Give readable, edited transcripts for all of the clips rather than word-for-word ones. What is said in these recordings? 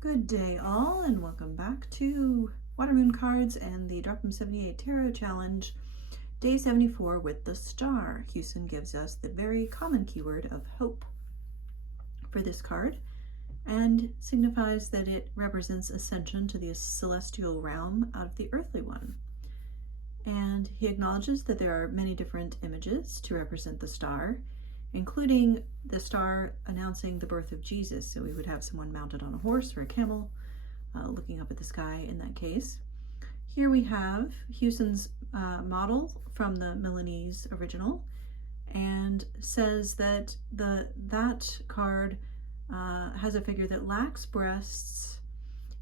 Good day all, and welcome back to Water Moon Cards and the DROPM78 Tarot Challenge, Day 74 with the Star. Houston gives us the very common keyword of hope for this card and signifies that it represents ascension to the celestial realm out of the earthly one. And he acknowledges that there are many different images to represent the star, including the star announcing the birth of Jesus. So we would have someone mounted on a horse or a camel looking up at the sky in that case. Here we have Houston's model from the Milanese original, and says that that card has a figure that lacks breasts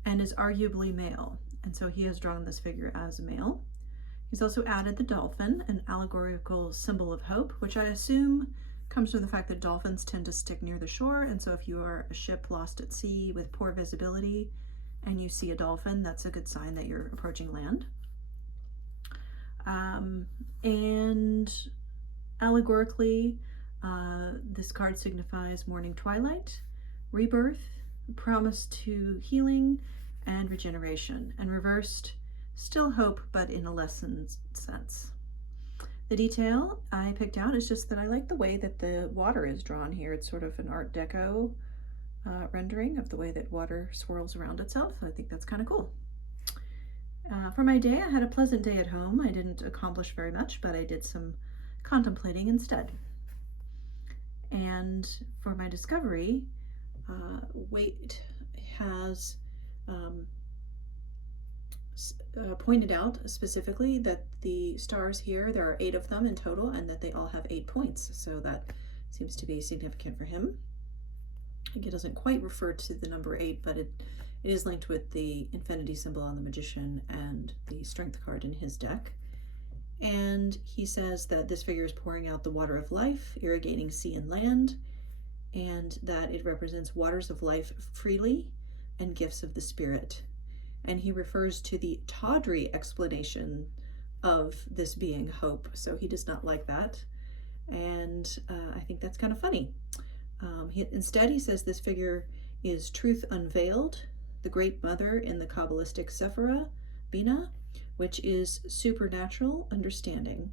and is arguably male. And so he has drawn this figure as a male. He's also added the dolphin, an allegorical symbol of hope, which I assume comes from the fact that dolphins tend to stick near the shore, and so if you are a ship lost at sea with poor visibility and you see a dolphin, that's a good sign that you're approaching land. And allegorically, this card signifies morning twilight, rebirth, promise to healing and regeneration, and reversed, still hope, but in a lessened sense. The detail I picked out is just that I like the way that the water is drawn here. It's sort of an Art Deco rendering of the way that water swirls around itself. I think that's kind of cool. For my day, I had a pleasant day at home. I didn't accomplish very much, but I did some contemplating instead. And for my discovery, Waite has pointed out specifically that the stars here, there are 8 of them in total, and that they all have 8 points. So that seems to be significant for him. I think it doesn't quite refer to the number 8, but it is linked with the infinity symbol on the Magician and the Strength card in his deck. And he says that this figure is pouring out the water of life, irrigating sea and land, and that it represents waters of life freely and gifts of the spirit. And he refers to the tawdry explanation of this being hope, so he does not like that. And I think that's kind of funny. Instead, he says this figure is truth unveiled, the great mother in the Kabbalistic Sephira, Bina, which is supernatural understanding,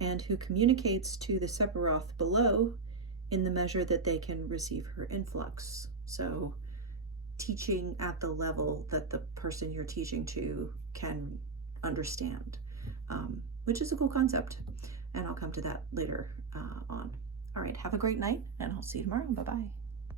and who communicates to the Sephiroth below in the measure that they can receive her influx. So teaching at the level that the person you're teaching to can understand, which is a cool concept. And I'll come to that later on. All right, have a great night, and I'll see you tomorrow. Bye-bye.